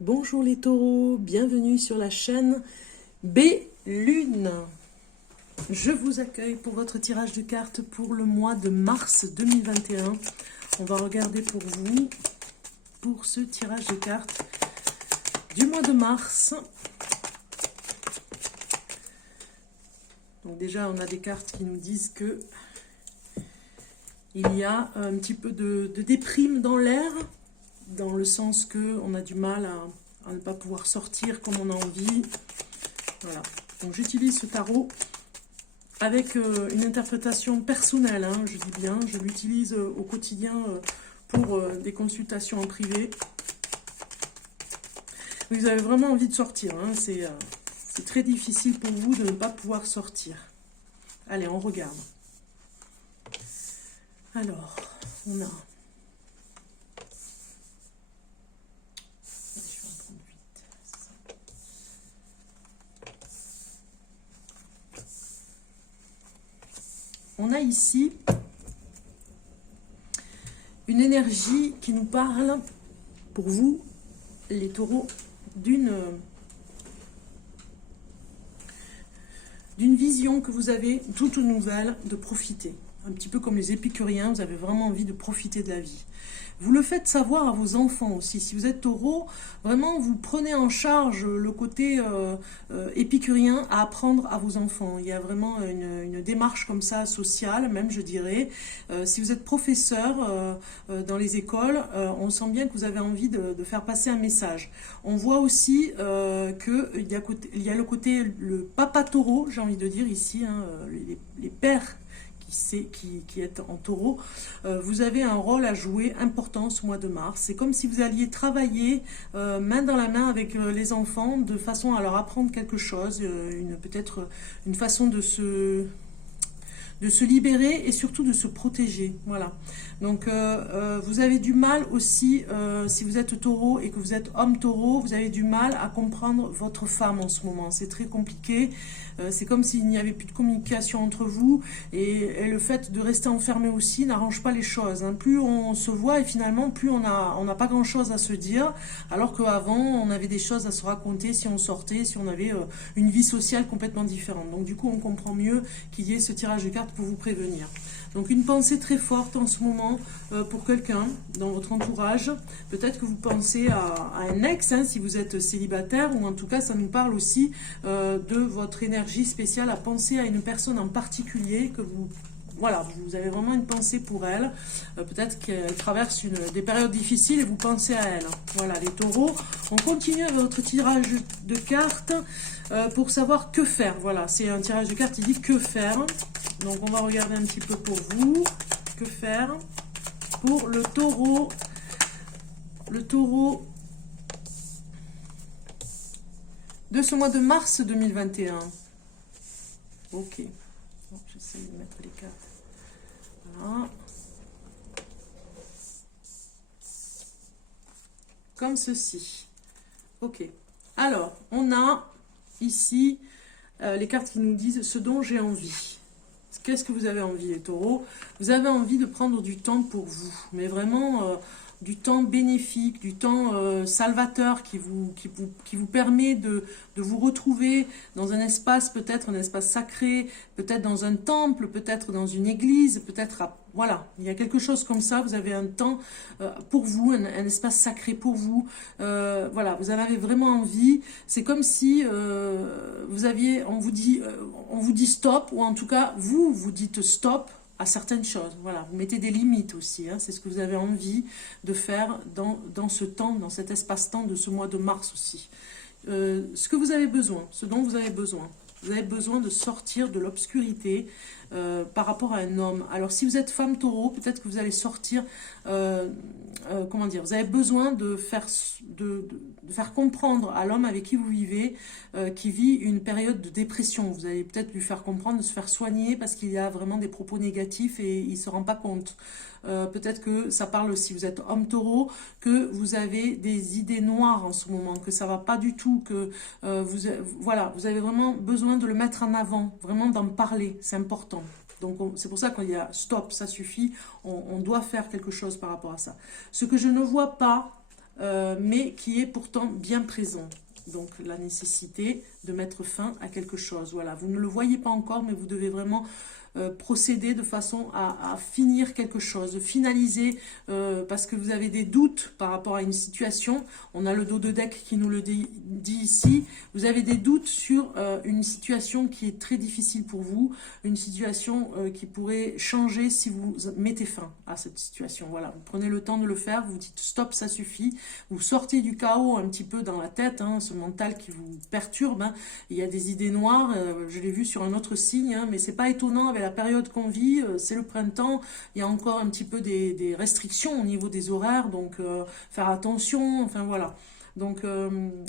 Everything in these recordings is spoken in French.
Bonjour les taureaux, bienvenue sur la chaîne B-Lune. Je vous accueille pour votre tirage de cartes pour le mois de mars 2021. On va regarder pour vous, pour ce tirage de cartes du mois de mars. Donc déjà, on a des cartes qui nous disent que il y a un petit peu de déprime dans l'air, dans le sens que on a du mal à ne pas pouvoir sortir comme on a envie. Voilà. Donc j'utilise ce tarot avec une interprétation personnelle, hein, je dis bien. Je l'utilise au quotidien pour des consultations en privé. Vous avez vraiment envie de sortir, hein. C'est très difficile pour vous de ne pas pouvoir sortir. Allez, on regarde. Alors, on a... On a ici une énergie qui nous parle, pour vous, les taureaux, d'une vision que vous avez toute nouvelle de profiter. Un petit peu comme les épicuriens, vous avez vraiment envie de profiter de la vie. Vous le faites savoir à vos enfants aussi. Si vous êtes taureau, vraiment vous prenez en charge le côté épicurien à apprendre à vos enfants. Il y a vraiment une démarche comme ça sociale, même je dirais. Si vous êtes professeur dans les écoles, on sent bien que vous avez envie de faire passer un message. On voit aussi qu'il y a le côté, le papa taureau, j'ai envie de dire ici, hein, les pères qui est en taureau, vous avez un rôle à jouer important ce mois de mars. C'est comme si vous alliez travailler main dans la main avec les enfants de façon à leur apprendre quelque chose, peut-être une façon de se libérer et surtout de se protéger. Voilà. Donc vous avez du mal aussi, si vous êtes taureau et que vous êtes homme taureau, vous avez du mal à comprendre votre femme en ce moment. C'est très compliqué. C'est comme s'il n'y avait plus de communication entre vous et le fait de rester enfermé aussi n'arrange pas les choses, hein. Plus on se voit et finalement plus on n'a pas grand chose à se dire, alors qu'avant on avait des choses à se raconter si on sortait, si on avait une vie sociale complètement différente. Donc du coup on comprend mieux qu'il y ait ce tirage de cartes pour vous prévenir. Donc une pensée très forte en ce moment pour quelqu'un dans votre entourage. Peut-être que vous pensez à un ex, hein, si vous êtes célibataire, ou en tout cas ça nous parle aussi de votre énergie spéciale à penser à une personne en particulier que vous... Voilà, vous avez vraiment une pensée pour elle. Peut-être qu'elle traverse des périodes difficiles et vous pensez à elle. Voilà, les taureaux. On continue avec votre tirage de cartes pour savoir que faire. Voilà, c'est un tirage de cartes qui dit que faire. Donc, on va regarder un petit peu pour vous. Que faire pour le taureau. Le taureau de ce mois de mars 2021. Ok. Bon, j'essaie de mettre les cartes. Voilà. Comme ceci. Ok. Alors, on a ici les cartes qui nous disent ce dont j'ai envie. Qu'est-ce que vous avez envie, les taureaux? Vous avez envie de prendre du temps pour vous, mais vraiment du temps bénéfique, du temps salvateur qui vous permet de vous retrouver dans un espace, peut-être un espace sacré, peut-être dans un temple, peut-être dans une église, peut-être voilà, il y a quelque chose comme ça, vous avez un temps pour vous, un espace sacré pour vous, voilà, vous en avez vraiment envie. C'est comme si on vous dit stop, ou en tout cas vous dites stop à certaines choses. Voilà, vous mettez des limites aussi, hein. C'est ce que vous avez envie de faire dans ce temps, dans cet espace-temps de ce mois de mars aussi. Ce que vous avez besoin, ce dont vous avez besoin. Vous avez besoin de sortir de l'obscurité par rapport à un homme. Alors si vous êtes femme taureau, peut-être que vous allez sortir, comment dire, vous avez besoin de faire comprendre à l'homme avec qui vous vivez, qui vit une période de dépression. Vous allez peut-être lui faire comprendre de se faire soigner parce qu'il y a vraiment des propos négatifs et il ne se rend pas compte. Peut-être que ça parle, si vous êtes homme taureau, que vous avez des idées noires en ce moment, que ça va pas du tout, que voilà, vous avez vraiment besoin de le mettre en avant, vraiment d'en parler, c'est important. Donc c'est pour ça qu'il y a stop, ça suffit, on doit faire quelque chose par rapport à ça. Ce que je ne vois pas, mais qui est pourtant bien présent. Donc la nécessité de mettre fin à quelque chose. Voilà, vous ne le voyez pas encore, mais vous devez vraiment procéder de façon à finir quelque chose, finaliser, parce que vous avez des doutes par rapport à une situation. On a le dos de deck qui nous le dit ici. Vous avez des doutes sur une situation qui est très difficile pour vous, une situation qui pourrait changer si vous mettez fin à cette situation. Voilà, vous prenez le temps de le faire, vous dites stop, ça suffit. Vous sortez du chaos un petit peu dans la tête, hein, ce mental qui vous perturbe. Hein. Il y a des idées noires, je l'ai vu sur un autre signe, hein, mais c'est pas étonnant avec la période qu'on vit, c'est le printemps, il y a encore un petit peu des restrictions au niveau des horaires, donc faire attention, enfin voilà. Donc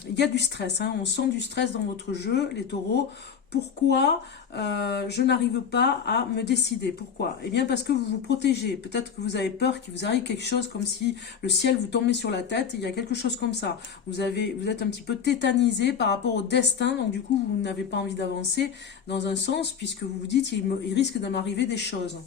il y a du stress, hein, on sent du stress dans votre jeu, les taureaux. Pourquoi je n'arrive pas à me décider? Pourquoi? Eh bien parce que vous vous protégez. Peut-être que vous avez peur qu'il vous arrive quelque chose comme si le ciel vous tombait sur la tête. Il y a quelque chose comme ça. Vous êtes un petit peu tétanisé par rapport au destin. Donc du coup, vous n'avez pas envie d'avancer dans un sens puisque vous vous dites il risque de m'arriver des choses.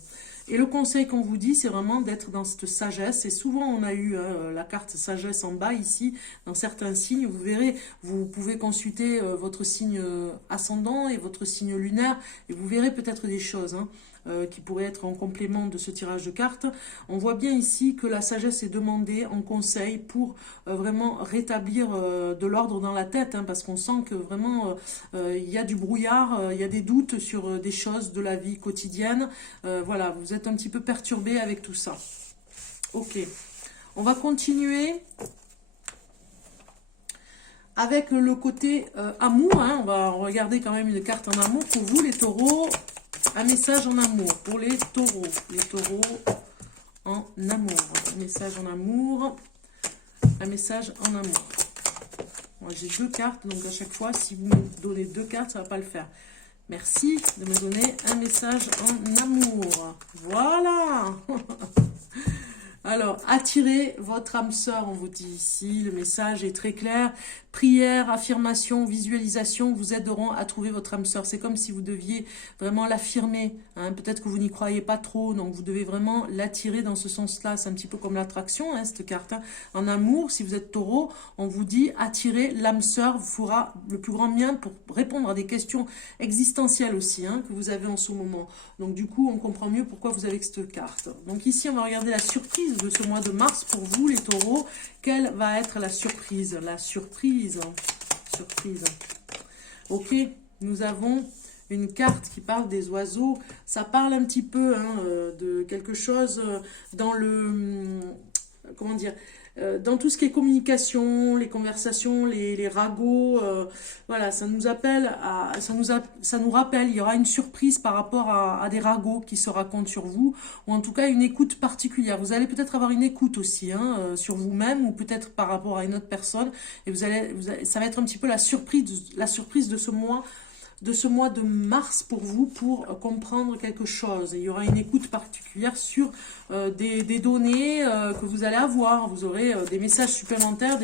Et le conseil qu'on vous dit, c'est vraiment d'être dans cette sagesse. Et souvent, on a eu la carte sagesse en bas ici, dans certains signes. Vous verrez, vous pouvez consulter votre signe ascendant et votre signe lunaire. Et vous verrez peut-être des choses qui pourraient être en complément de ce tirage de cartes. On voit bien ici que la sagesse est demandée en conseil pour vraiment rétablir de l'ordre dans la tête. Hein, parce qu'on sent que vraiment, il y a du brouillard, il y a des doutes sur des choses de la vie quotidienne. Voilà, vous êtes un petit peu perturbé avec tout ça. Ok, on va continuer avec le côté amour. Hein. On va regarder quand même une carte en amour pour vous, les taureaux. Un message en amour pour les taureaux. Les taureaux en amour. Un message en amour. Un message en amour. Moi, j'ai deux cartes, donc à chaque fois, si vous me donnez deux cartes, ça ne va pas le faire. Merci de me donner un message en amour. Voilà. Alors, attirez votre âme sœur, on vous dit ici. Le message est très clair. Prière, affirmation, visualisation vous aideront à trouver votre âme sœur. C'est comme si vous deviez vraiment l'affirmer. Hein. Peut-être que vous n'y croyez pas trop, donc vous devez vraiment l'attirer dans ce sens-là. C'est un petit peu comme l'attraction, hein, cette carte. Hein. En amour, si vous êtes taureau, on vous dit attirer l'âme sœur vous fera le plus grand bien pour répondre à des questions existentielles aussi hein, que vous avez en ce moment. Donc du coup, on comprend mieux pourquoi vous avez cette carte. Donc ici, on va regarder la surprise de ce mois de mars pour vous, les taureaux. Quelle va être la surprise? La surprise. Surprise. Ok, nous avons une carte qui parle des oiseaux. Ça parle un petit peu hein, de quelque chose dans le... Comment dire dans tout ce qui est communication, les conversations, les ragots, voilà, ça nous rappelle, il y aura une surprise par rapport à des ragots qui se racontent sur vous, ou en tout cas une écoute particulière. Vous allez peut-être avoir une écoute aussi hein, sur vous-même, ou peut-être par rapport à une autre personne, et ça va être un petit peu la surprise de ce mois de mars pour vous, pour comprendre quelque chose. Et il y aura une écoute particulière sur des données que vous allez avoir. Vous aurez des messages supplémentaires,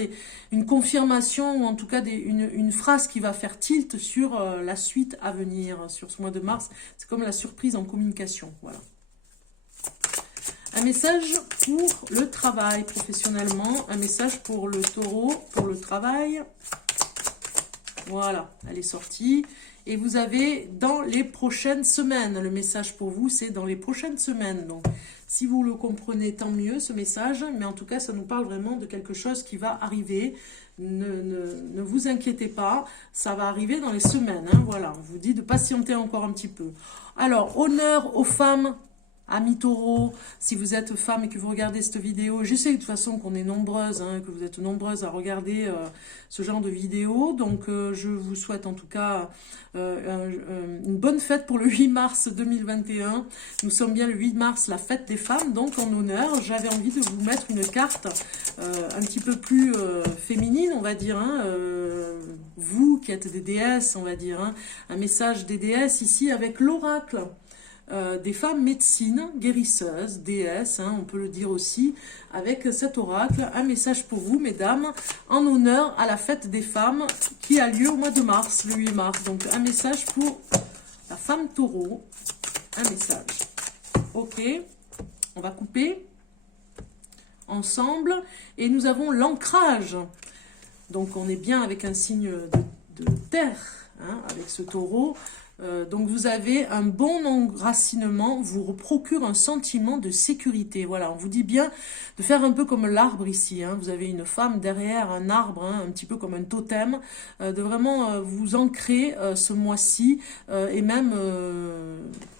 une confirmation, ou en tout cas une phrase qui va faire tilt sur la suite à venir, sur ce mois de mars. C'est comme la surprise en communication. Voilà. Un message pour le travail professionnellement, un message pour le taureau, pour le travail. Voilà, elle est sortie. Et vous avez dans les prochaines semaines, le message pour vous, c'est dans les prochaines semaines. Donc, si vous le comprenez, tant mieux ce message. Mais en tout cas, ça nous parle vraiment de quelque chose qui va arriver. Ne vous inquiétez pas, ça va arriver dans les semaines. Hein, voilà, on vous dit de patienter encore un petit peu. Alors, honneur aux femmes. Amis taureaux, si vous êtes femme et que vous regardez cette vidéo, je sais de toute façon qu'on est nombreuses, hein, que vous êtes nombreuses à regarder ce genre de vidéo, donc je vous souhaite en tout cas une bonne fête pour le 8 mars 2021. Nous sommes bien le 8 mars, la fête des femmes, donc en honneur, j'avais envie de vous mettre une carte un petit peu plus féminine, on va dire, hein, vous qui êtes des déesses, on va dire, hein, un message des déesses ici avec l'oracle. Des femmes médecines, guérisseuses, déesses, hein, on peut le dire aussi, avec cet oracle, un message pour vous, mesdames, en honneur à la fête des femmes qui a lieu au mois de mars, le 8 mars. Donc, un message pour la femme taureau, un message. Ok, on va couper. ensemble. Et nous avons l'ancrage. Donc on est bien avec un signe de terre, hein, avec ce taureau. Donc vous avez un bon enracinement, vous procure un sentiment de sécurité. Voilà, on vous dit bien de faire un peu comme l'arbre ici. Hein. Vous avez une femme derrière un arbre, hein, un petit peu comme un totem, de vraiment vous ancrer ce mois-ci et même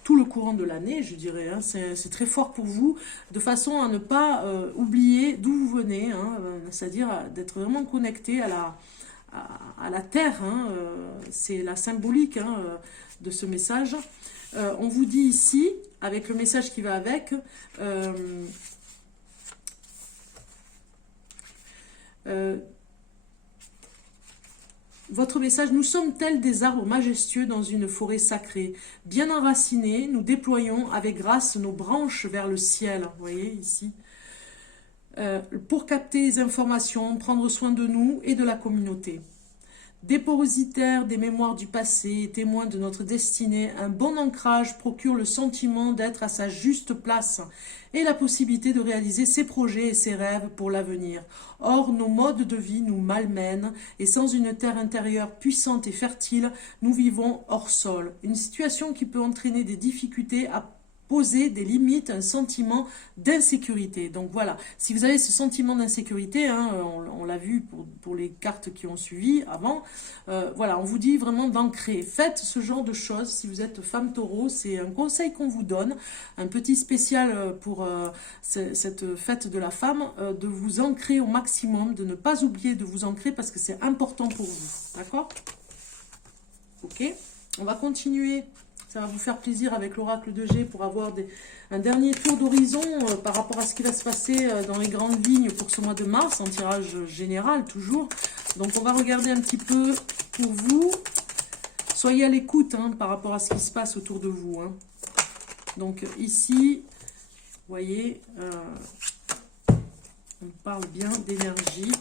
tout le courant de l'année, je dirais. Hein. C'est très fort pour vous, de façon à ne pas oublier d'où vous venez, hein, c'est-à-dire d'être vraiment connecté à la terre, hein, c'est la symbolique, hein, de ce message. On vous dit ici, avec le message qui va avec, votre message: nous sommes tels des arbres majestueux dans une forêt sacrée. Bien enracinés, nous déployons avec grâce nos branches vers le ciel. Vous voyez ici, pour capter les informations, prendre soin de nous et de la communauté. Dépositaire des mémoires du passé, témoin de notre destinée, un bon ancrage procure le sentiment d'être à sa juste place et la possibilité de réaliser ses projets et ses rêves pour l'avenir. Or, nos modes de vie nous malmènent et sans une terre intérieure puissante et fertile, nous vivons hors sol. Une situation qui peut entraîner des difficultés à poser des limites, un sentiment d'insécurité. Donc voilà, si vous avez ce sentiment d'insécurité, hein, on l'a vu pour les cartes qui ont suivi avant, voilà, on vous dit vraiment d'ancrer. Faites ce genre de choses si vous êtes femme taureau, c'est un conseil qu'on vous donne, un petit spécial pour cette fête de la femme, de vous ancrer au maximum, de ne pas oublier de vous ancrer parce que c'est important pour vous, d'accord? Ok, on va continuer. Ça va vous faire plaisir avec l'oracle de G pour avoir un dernier tour d'horizon par rapport à ce qui va se passer dans les grandes lignes pour ce mois de mars, en tirage général toujours. Donc on va regarder un petit peu pour vous. Soyez à l'écoute, hein, par rapport à ce qui se passe autour de vous. Hein. Donc ici, vous voyez, on parle bien d'énergie.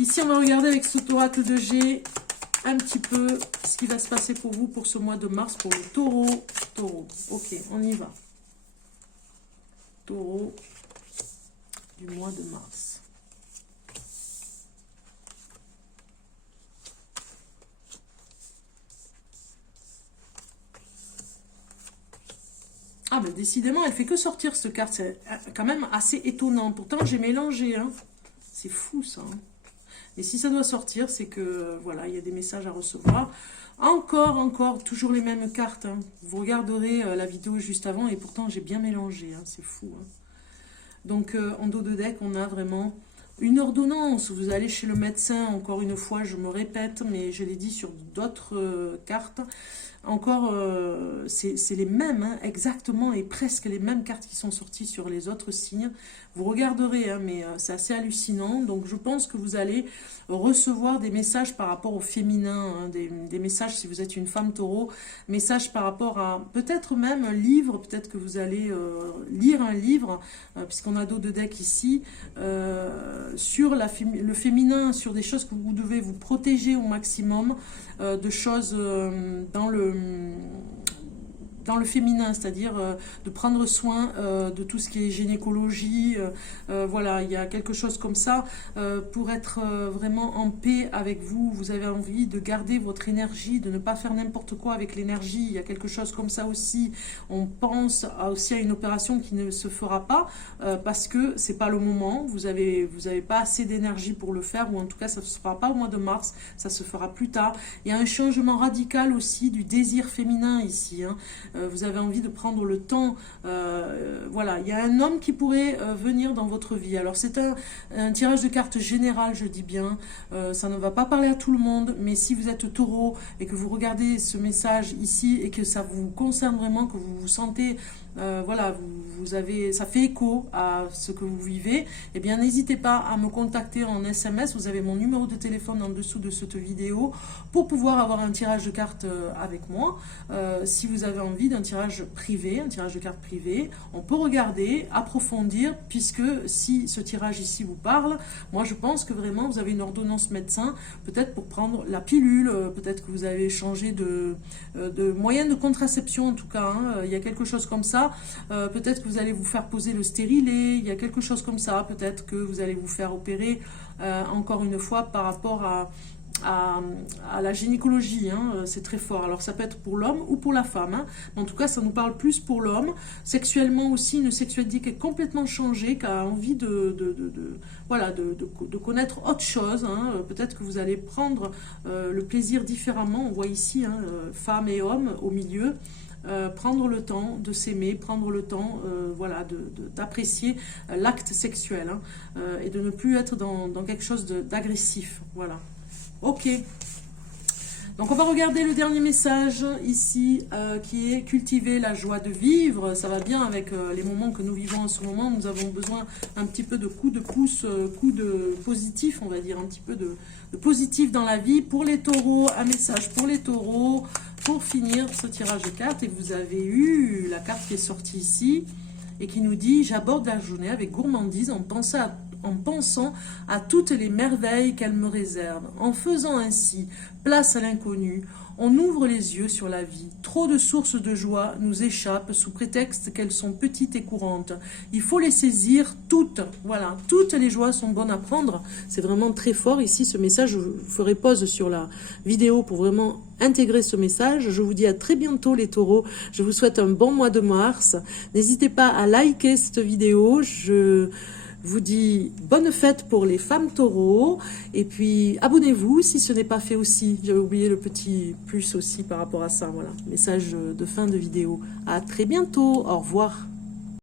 Ici, on va regarder avec cet oracle de G un petit peu ce qui va se passer pour vous pour ce mois de mars, pour le taureau. Taureau, ok, on y va. Taureau du mois de mars. Ah ben décidément, elle fait que sortir cette carte, c'est quand même assez étonnant. Pourtant, j'ai mélangé, hein. C'est fou ça, hein. Et si ça doit sortir, c'est que, voilà, il y a des messages à recevoir. Encore, toujours les mêmes cartes. Hein. Vous regarderez la vidéo juste avant, et pourtant, j'ai bien mélangé. Hein. C'est fou. Hein. Donc, en dos de deck, on a vraiment une ordonnance. Vous allez chez le médecin, encore une fois, je me répète, mais je l'ai dit sur d'autres cartes. Encore, c'est les mêmes, hein, exactement, et presque les mêmes cartes qui sont sorties sur les autres signes. Vous regarderez, hein, mais c'est assez hallucinant. Donc, je pense que vous allez recevoir des messages par rapport au féminin, hein, des messages si vous êtes une femme taureau, messages par rapport à peut-être même un livre, peut-être que vous allez lire un livre, puisqu'on a dos de deck ici, sur le féminin, sur des choses que vous devez vous protéger au maximum, de choses dans le féminin, c'est-à-dire de prendre soin de tout ce qui est gynécologie, voilà, il y a quelque chose comme ça, pour être vraiment en paix avec vous, vous avez envie de garder votre énergie, de ne pas faire n'importe quoi avec l'énergie, il y a quelque chose comme ça aussi, on pense aussi à une opération qui ne se fera pas, parce que c'est pas le moment, vous avez pas assez d'énergie pour le faire, ou en tout cas ça ne se fera pas au mois de mars, ça se fera plus tard, il y a un changement radical aussi du désir féminin ici, hein. Vous avez envie de prendre le temps, voilà, il y a un homme qui pourrait venir dans votre vie. Alors c'est un tirage de cartes général, je dis bien, ça ne va pas parler à tout le monde, mais si vous êtes taureau et que vous regardez ce message ici et que ça vous concerne vraiment, que vous vous sentez, voilà, ça fait écho à ce que vous vivez, eh bien n'hésitez pas à me contacter en SMS, vous avez mon numéro de téléphone en dessous de cette vidéo pour pouvoir avoir un tirage de cartes avec moi. Si vous avez envie d'un tirage privé, un tirage de cartes privé, on peut regarder, approfondir, puisque si ce tirage ici vous parle, moi je pense que vraiment vous avez une ordonnance médecin, peut-être pour prendre la pilule, peut-être que vous avez changé de moyen de contraception en tout cas, hein, il y a quelque chose comme ça, ça. Peut-être que vous allez vous faire poser le stérilet, il y a quelque chose comme ça. Peut-être que vous allez vous faire opérer, encore une fois, par rapport à la gynécologie, hein, c'est très fort. Alors ça peut être pour l'homme ou pour la femme, hein. En tout cas ça nous parle plus pour l'homme. Sexuellement aussi, une sexualité qui est complètement changée, qui a envie voilà, de connaître autre chose, hein. Peut-être que vous allez prendre le plaisir différemment. On voit ici, hein, femme et homme au milieu. Prendre le temps de s'aimer, prendre le temps voilà, d'apprécier l'acte sexuel, hein, et de ne plus être dans quelque chose d'agressif. Voilà. Ok, donc on va regarder le dernier message ici, qui est cultiver la joie de vivre. Ça va bien avec les moments que nous vivons en ce moment. Nous avons besoin un petit peu de coups de pouce, coups de positif, on va dire, un petit peu de positif dans la vie. Pour les taureaux, un message pour les taureaux, pour finir ce tirage de cartes. Et vous avez eu la carte qui est sortie ici, et qui nous dit « J'aborde la journée avec gourmandise en pensant à toutes les merveilles qu'elle me réserve. En faisant ainsi place à l'inconnu, on ouvre les yeux sur la vie. Trop de sources de joie nous échappent sous prétexte qu'elles sont petites et courantes. Il faut les saisir toutes. Voilà, toutes les joies sont bonnes à prendre. » C'est vraiment très fort ici ce message. Je ferai pause sur la vidéo pour vraiment intégrer ce message. Je vous dis à très bientôt les taureaux. Je vous souhaite un bon mois de mars. N'hésitez pas à liker cette vidéo. Je vous dis bonne fête pour les femmes taureaux, et puis abonnez-vous si ce n'est pas fait aussi. J'avais oublié le petit plus aussi par rapport à ça. Voilà, message de fin de vidéo. À très bientôt, au revoir.